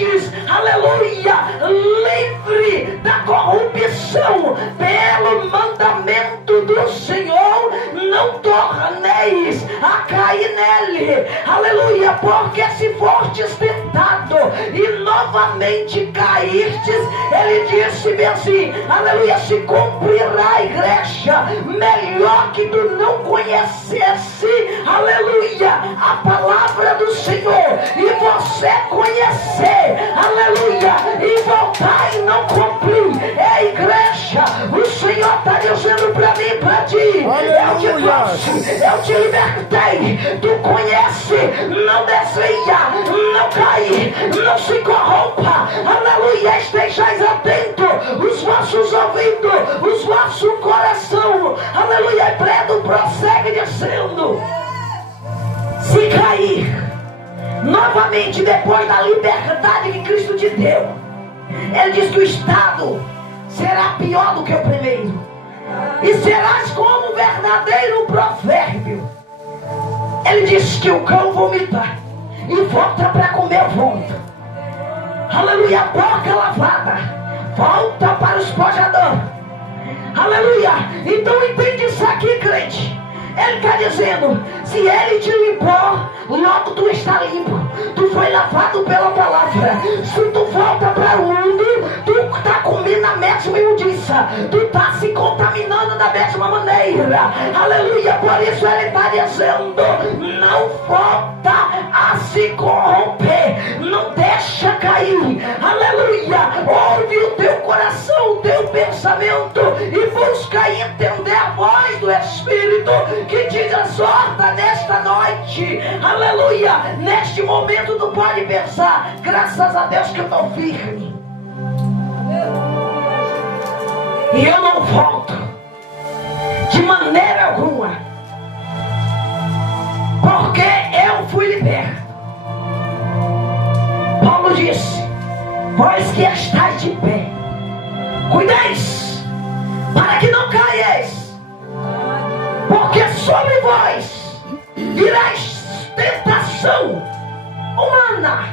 antes, aleluia, livre da corrupção, pelo mandamento do Senhor, não torneis a cair nele, aleluia, porque se fortes tentado e novamente caístes, ele disse bem assim, aleluia, se cumprirá a igreja, melhor que tu não conhecesse, aleluia, a palavra do Senhor, e você conhecer, aleluia, e voltar e não cumprir. É igreja, o Senhor está dizendo para mim e para ti, eu te trouxe, eu te libertei, tu conhece, não desvia, não cai, não se corrompa, aleluia, estejais atentos, os vossos ouvidos, os vossos coração, aleluia, e Pedro prossegue dizendo, se cair novamente depois da liberdade que Cristo te deu, ele diz que o estado será pior do que o primeiro, e serás como um verdadeiro provérbio. Ele diz que o cão vomita e volta para comer volta, aleluia, a boca lavada volta para os espojadores, aleluia. Então entende isso aqui, crente. Ele está dizendo, se ele te limpou, logo tu está limpo, tu foi lavado pela palavra. Se tu volta para o mundo, tu está comendo a mesma imundiça, tu está se contaminando da mesma maneira, aleluia. Por isso ele está dizendo, não volta a se corromper, não deixa cair, aleluia. Ouve o teu coração, o teu pensamento, e busca entender a voz do Espírito que te exorta nesta noite, aleluia. Neste momento tu pode pensar, graças a Deus que eu estou firme, e eu não volto de maneira alguma, porque eu fui liberto. Paulo disse, vós que estáis de pé, cuidais para que não caiais, porque sobre vós virá tentação humana,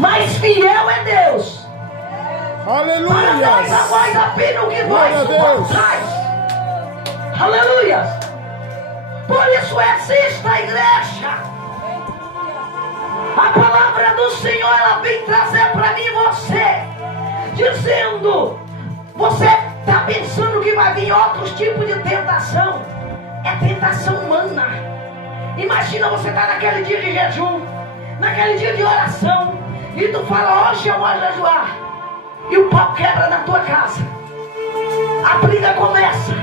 mas fiel é Deus. Aleluia. Para nós a mais a pena o que nós suportais. Aleluia. Por isso existe a igreja. A palavra do Senhor, ela vem trazer para mim e você, dizendo, você está pensando que vai vir outros tipos de tentação. É tentação humana. Imagina você estar naquele dia de jejum, naquele dia de oração, e tu fala, hoje eu vou jejuar, e o pau quebra na tua casa, a briga começa,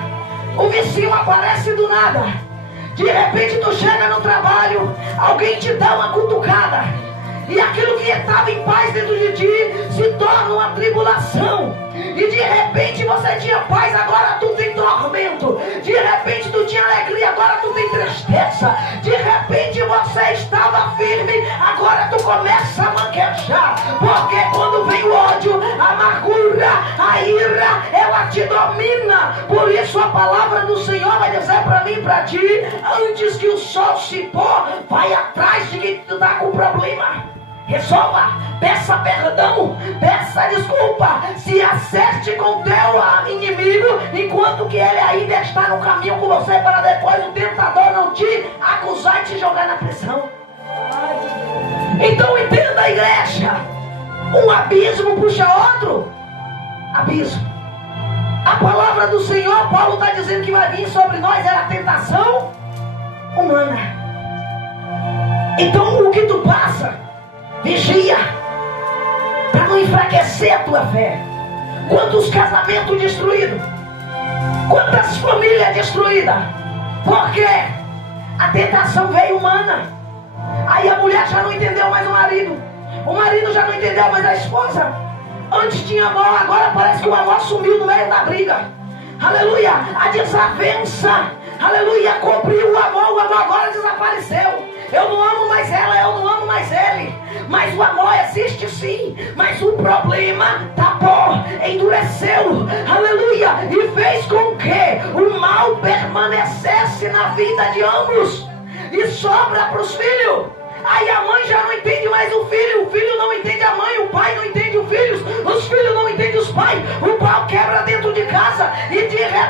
o vizinho aparece do nada, de repente tu chega no trabalho, alguém te dá uma cutucada, e aquilo que estava em paz dentro de ti se torna uma tribulação, e de repente você tinha paz, agora tu tem tormento, de repente tu tinha alegria, agora tu tem tristeza, de repente você estava firme, agora tu começa a manquejar, porque quando vem o ódio, a amargura, a ira, ela te domina. Por isso a palavra do Senhor vai dizer para mim e para ti, antes que o sol se pôr, vai atrás de quem tu está com problema. Resolva, peça perdão, peça desculpa, se acerte com o teu inimigo, enquanto que ele ainda está no caminho com você, para depois o tentador não te acusar e te jogar na prisão. Então entenda, a igreja, um abismo puxa outro abismo. A palavra do Senhor, Paulo está dizendo que vai vir sobre nós, era a tentação humana. Então o que tu passa, vigia, para não enfraquecer a tua fé. Quantos casamentos destruídos, quantas famílias destruídas, porque a tentação veio humana. Aí a mulher já não entendeu mais o marido já não entendeu mais a esposa. Antes tinha amor, agora parece que o amor sumiu no meio da briga. Aleluia, a desavença, aleluia, cobriu o amor agora desapareceu. Eu não amo mais ela, eu não amo mais ele. Mas o amor existe sim. Mas o problema tapou, endureceu, aleluia, e fez com que o mal permanecesse na vida de ambos. E sobra para os filhos. Aí a mãe já não entende mais o filho não entende a mãe,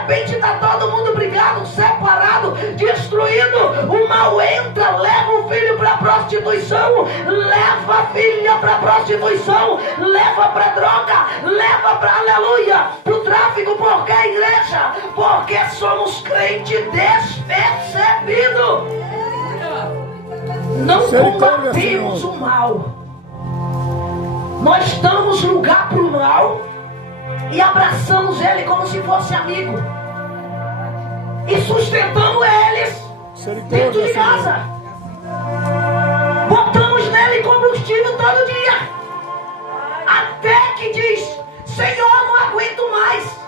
repente está todo mundo brigado, separado, destruído. O mal entra, leva o filho para a prostituição, leva a filha para a prostituição, leva para droga, leva para, aleluia, para o tráfico. Por que a igreja? Porque somos crentes despercebidos. Não combatemos o mal. Nós damos lugar para o mal e abraçamos ele como se fosse amigo. E sustentamos eles dentro de casa. Botamos nele combustível todo dia. Até que diz: Senhor, não aguento mais.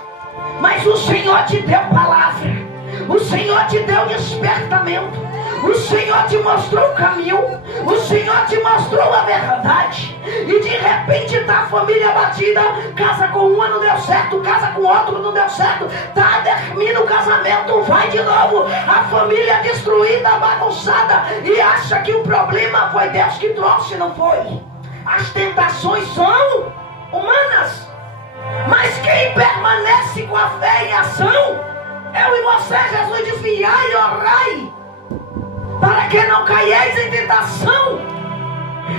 Mas o Senhor te deu palavra. O Senhor te deu despertamento. O Senhor te mostrou o caminho. O Senhor te mostrou a verdade. E de repente está a família batida. Casa com uma não deu certo, casa com outro não deu certo. Tá, termina o casamento, vai de novo. A família destruída, bagunçada. E acha que o problema foi Deus que trouxe, não foi. As tentações são humanas. Mas quem permanece com a fé em ação, eu e você, Jesus diz: viai e orai, para que não caieis em tentação.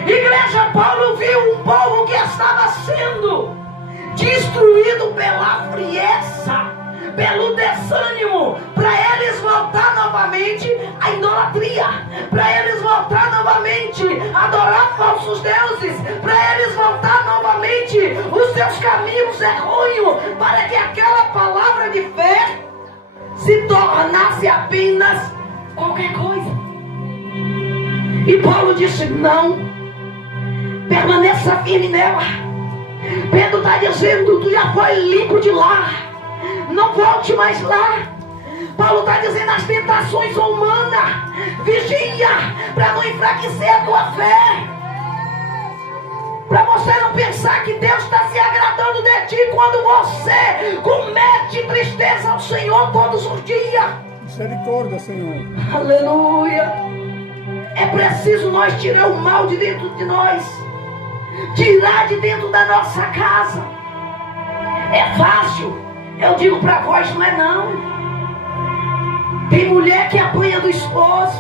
Igreja, Paulo viu um povo que estava sendo destruído pela frieza, pelo desânimo, para eles voltar novamente à idolatria, para eles voltar novamente a adorar falsos deuses, para eles voltar novamente os seus caminhos errôneos, para que aquela palavra de fé se tornasse apenas qualquer coisa. E Paulo disse: não, permaneça firme nela. Pedro está dizendo: tu já foi limpo de lá, não volte mais lá. Paulo está dizendo: as tentações são humanas, vigia para não enfraquecer a tua fé, para você não pensar que Deus está se agradando de ti quando você comete tristeza ao Senhor todos os dias. Misericórdia, Senhor. Aleluia. É preciso nós tirar o mal de dentro de nós, tirar de dentro da nossa casa. É fácil, eu digo para vós, não é não. Tem mulher que apanha do esposo,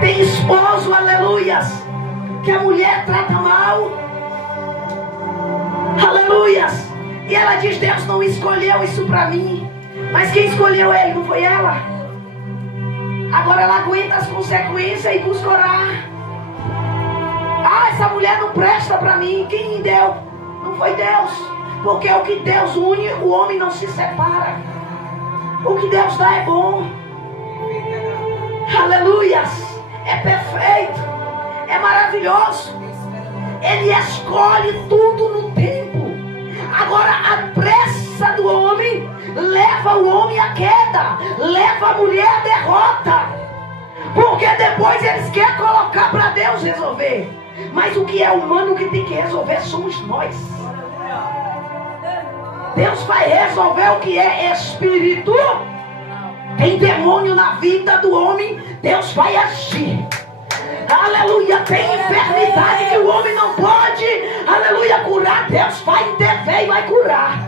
tem esposo, aleluias, que a mulher trata mal, aleluias, e ela diz: Deus não escolheu isso para mim. Mas quem escolheu ele? Não foi ela. Agora ela aguenta as consequências e busca orar. Ah, essa mulher não presta para mim. Quem me deu? Não foi Deus. Porque o que Deus une, o homem não se separa. O que Deus dá é bom. Aleluias. É perfeito. É maravilhoso. Ele escolhe tudo no tempo. Agora a pressa do homem leva o homem à queda, leva a mulher à derrota, porque depois eles querem colocar para Deus resolver. Mas o que é humano que tem que resolver somos nós. Deus vai resolver o que é espírito. Tem demônio na vida do homem, Deus vai agir. Aleluia. Tem enfermidade que o homem não pode, aleluia, curar, Deus vai intervir e vai curar.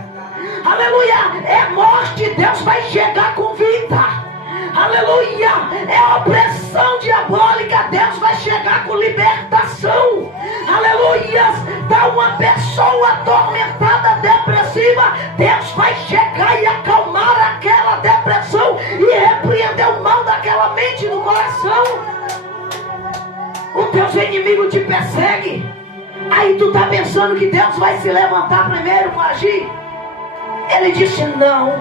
Aleluia. É morte, Deus vai chegar com vida. Aleluia. É opressão diabólica, Deus vai chegar com libertação. Aleluia. Está uma pessoa atormentada, depressiva, Deus vai chegar e acalmar aquela depressão e repreender o mal daquela mente no coração. O teu inimigo te persegue, aí tu está pensando que Deus vai se levantar primeiro para agir. Ele disse: não.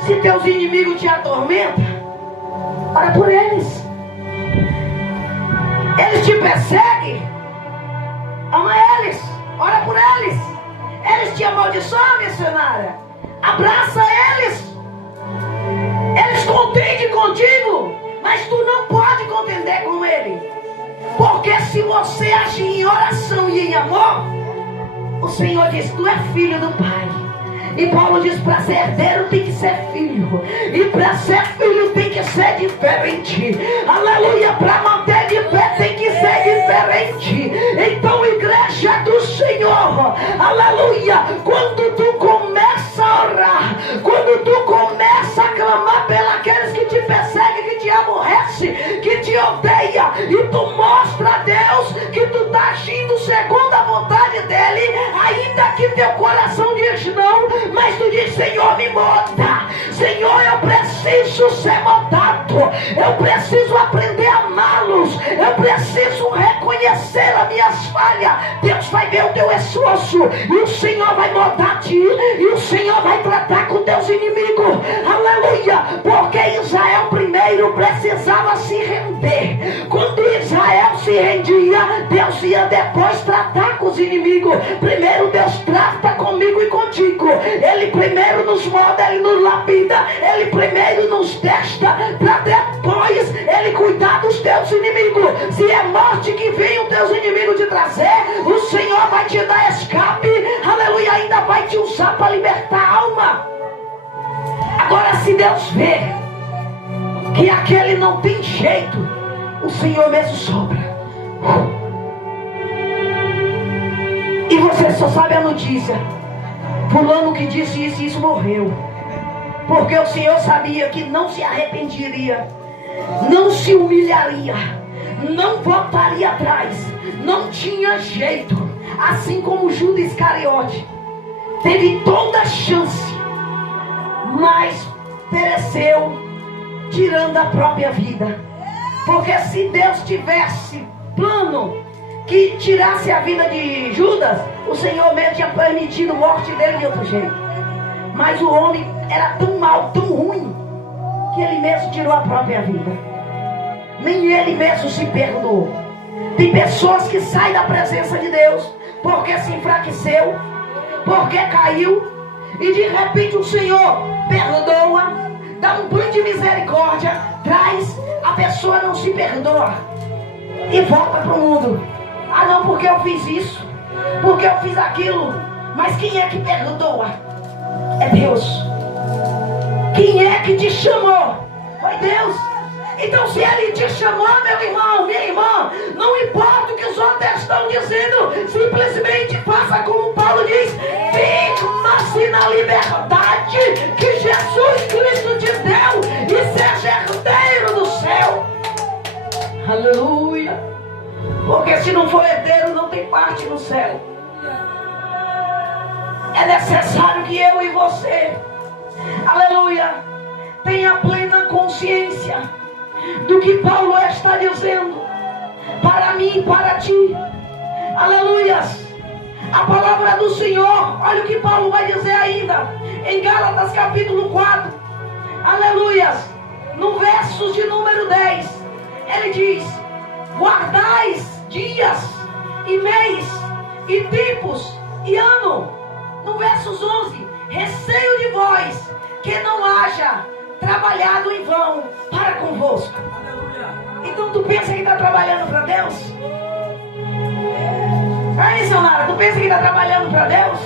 Se teus inimigos te atormentam, ora por eles. Eles te perseguem, ama eles, ora por eles. Eles te amaldiçoam, missionária, abraça eles. Eles contendem contigo, mas tu não pode contender com ele. Porque se você agir em oração e em amor, o Senhor diz: tu é filho do Pai. E Paulo diz: para ser herdeiro tem que ser filho. E para ser filho tem que ser diferente. Aleluia. Para manter de pé tem que ser diferente. Então, igreja do Senhor, aleluia, quando tu começa a te odeia e tu mostra a Deus que tu está agindo segundo a vontade dele, ainda que teu coração diz não, mas tu diz: Senhor, me muda, Senhor, eu preciso ser mudado, eu preciso aprender a amá-los, eu preciso reconhecer as minhas falhas. Deus vai ver o teu esforço e o Senhor vai mudar ti, e o Senhor vai tratar com teus inimigos. Aleluia, porque Israel primeiro precisava se render. Quando Israel se rendia, Deus ia depois tratar com os inimigos. Primeiro Deus trata comigo e contigo. Ele primeiro nos molda, Ele nos lapida, Ele primeiro nos testa, para depois Ele cuidar dos teus inimigos. Se é morte que vem os teus inimigos te trazer, o Senhor vai te dar escape, aleluia, ainda vai te usar para libertar a alma. Agora, se Deus vê que aquele não tem jeito, o Senhor mesmo sobra. E você só sabe a notícia: fulano que disse isso e isso morreu. Porque o Senhor sabia que não se arrependeria, não se humilharia, não voltaria atrás, não tinha jeito. Assim como Judas Iscariote teve toda a chance, mas pereceu tirando a própria vida. Porque se Deus tivesse plano que tirasse a vida de Judas, o Senhor mesmo tinha permitido a morte dele de outro jeito. Mas o homem era tão mau, tão ruim, que ele mesmo tirou a própria vida. Nem ele mesmo se perdoou. Tem pessoas que saem da presença de Deus porque se enfraqueceu, porque caiu, e de repente o Senhor perdoa, dá um banho de misericórdia, traz, a pessoa não se perdoa e volta para o mundo. Ah não, porque eu fiz isso, porque eu fiz aquilo. Mas quem é que perdoa? É Deus. Quem é que te chamou? Foi Deus. Então se Ele te chamou, meu irmão, minha irmã, não importa o que os outros estão dizendo, simplesmente faça como Paulo diz: firma-se na liberdade que Jesus Cristo te deu e seja herdeiro do céu. Aleluia. Porque se não for herdeiro, não tem parte no céu. É necessário que eu e você, aleluia, tenha plena consciência do que Paulo está dizendo para mim e para ti. Aleluias. A palavra do Senhor, olha o que Paulo vai dizer ainda em Gálatas capítulo 4, aleluias, no verso de número 10, ele diz: guardais dias e mês e tempos e ano. No verso 11, receio de vós que não haja trabalhado em vão para convosco. Então tu pensa que está trabalhando para Deus? Aí, seu Nara, tu pensa que está trabalhando para Deus?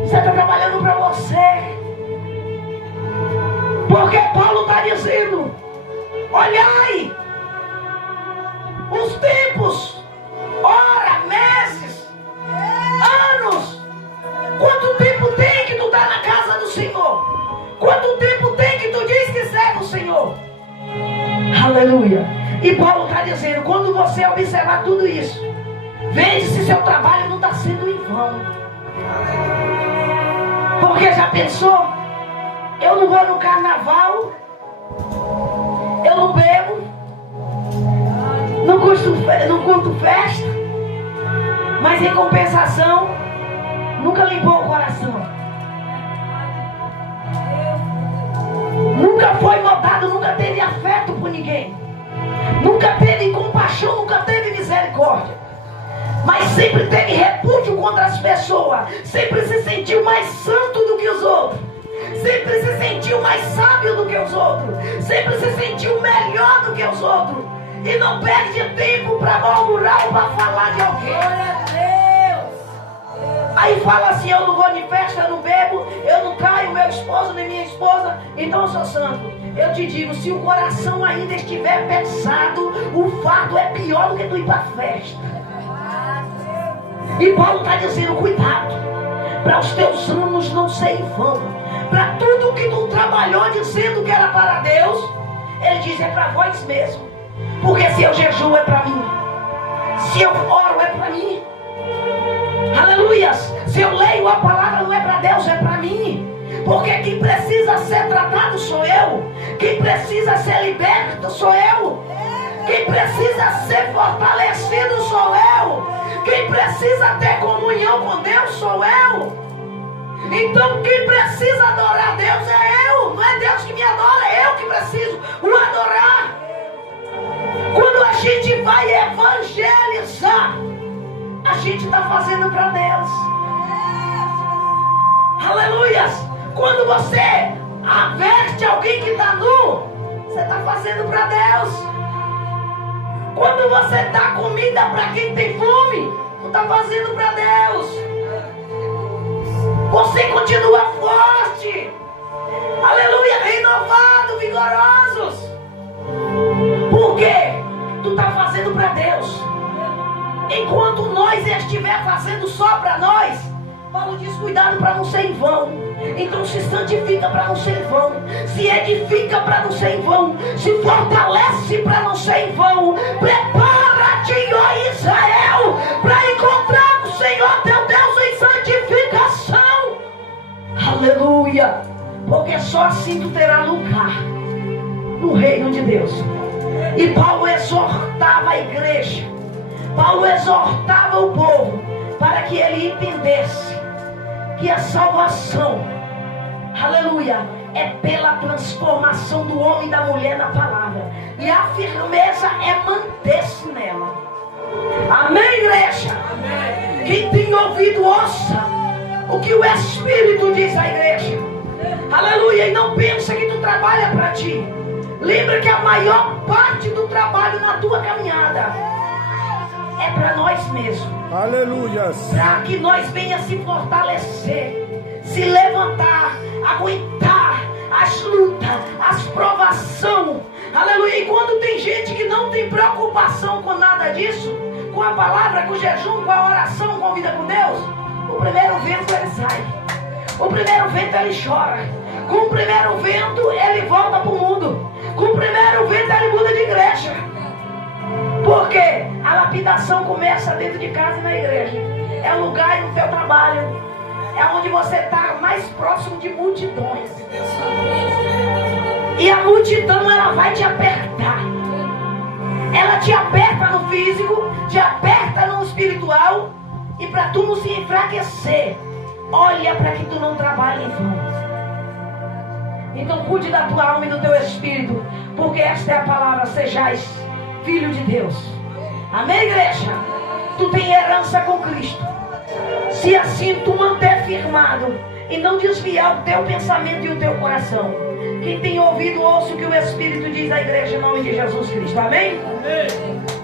Você está trabalhando para você. Porque Paulo está dizendo: olhai os tempos, ora, meses, anos. Quanto tempo tem que tu está na casa do Senhor? Quanto tempo tem que tu diz que serve o Senhor? Aleluia. E Paulo está dizendo: quando você observar tudo isso, veja se seu trabalho não está sendo em vão. Porque já pensou? Eu não vou no carnaval, eu não bebo, não curto festa, mas em compensação nunca limpou o coração, nunca foi notado, nunca teve afeto por ninguém, nunca teve compaixão, nunca teve misericórdia, mas sempre teve repúdio contra as pessoas, sempre se sentiu mais santo do que os outros, sempre se sentiu mais sábio do que os outros, sempre se sentiu melhor do que os outros, e não perde tempo para murmurar ou para falar de alguém. Aí fala assim: eu não vou de festa, eu não bebo, eu não traio meu esposo nem minha esposa, então eu sou santo. Eu te digo, se o coração ainda estiver pesado, o fardo é pior do que tu ir para festa. E Paulo está dizendo: cuidado, para os teus anos não serem em vão, para tudo que tu trabalhou dizendo que era para Deus, ele diz: é para vós mesmo. Porque se eu jejuo é para mim. Se eu oro é para mim. Aleluias. Se eu leio a palavra não é para Deus, é para mim. Porque quem precisa ser tratado sou eu. Quem precisa ser liberto sou eu. Quem precisa ser fortalecido sou eu. Quem precisa ter comunhão com Deus sou eu. Então quem precisa adorar Deus é eu. Não é Deus que me adora, é eu que preciso o adorar. Quando a gente vai evangelizar, a gente está fazendo para Deus. Aleluias. Quando você averte alguém que está nu, você está fazendo para Deus. Quando você dá comida para quem tem fome, você está fazendo para Deus. Você continua forte. Aleluia, renovado, vigorosos. Por quê? Tu está fazendo para Deus. Enquanto nós estiver fazendo só para nós, Paulo diz, cuidado para não ser em vão. Então se santifica para não ser em vão. Se edifica para não ser em vão. Se fortalece para não ser em vão. Prepara-te, ó Israel, para encontrar o Senhor teu Deus em santificação. Aleluia. Porque só assim tu terá lugar no reino de Deus. E Paulo exortava a igreja. Paulo exortava o povo para que ele entendesse que a salvação, aleluia, é pela transformação do homem e da mulher na palavra. E a firmeza é manter-se nela. Amém, igreja? Amém. Quem tem ouvido, ouça o que o Espírito diz à igreja. Aleluia. E não pensa que tu trabalha para ti. Lembra que a maior parte do trabalho na tua caminhada é para nós mesmos. Aleluia. Para que nós venha se fortalecer, se levantar, aguentar as lutas, as provações. Aleluia. E quando tem gente que não tem preocupação com nada disso, com a palavra, com o jejum, com a oração, com a vida com Deus, o primeiro vento ele sai. O primeiro vento ele chora. Com o primeiro vento ele volta para o mundo. Com o primeiro vento ele muda de igreja. Porque a lapidação começa dentro de casa e na igreja. É o lugar no teu trabalho. É onde você está mais próximo de multidões. E a multidão ela vai te apertar. Ela te aperta no físico, te aperta no espiritual. E para tu não se enfraquecer, olha para que tu não trabalhe em vão. Então cuide da tua alma e do teu espírito. Porque esta é a palavra, sejais filho de Deus. Amém, igreja? Tu tem herança com Cristo. Se assim tu manter firmado e não desviar o teu pensamento e o teu coração. Quem tem ouvido, ouça o que o Espírito diz à igreja em nome de Jesus Cristo. Amém? Amém.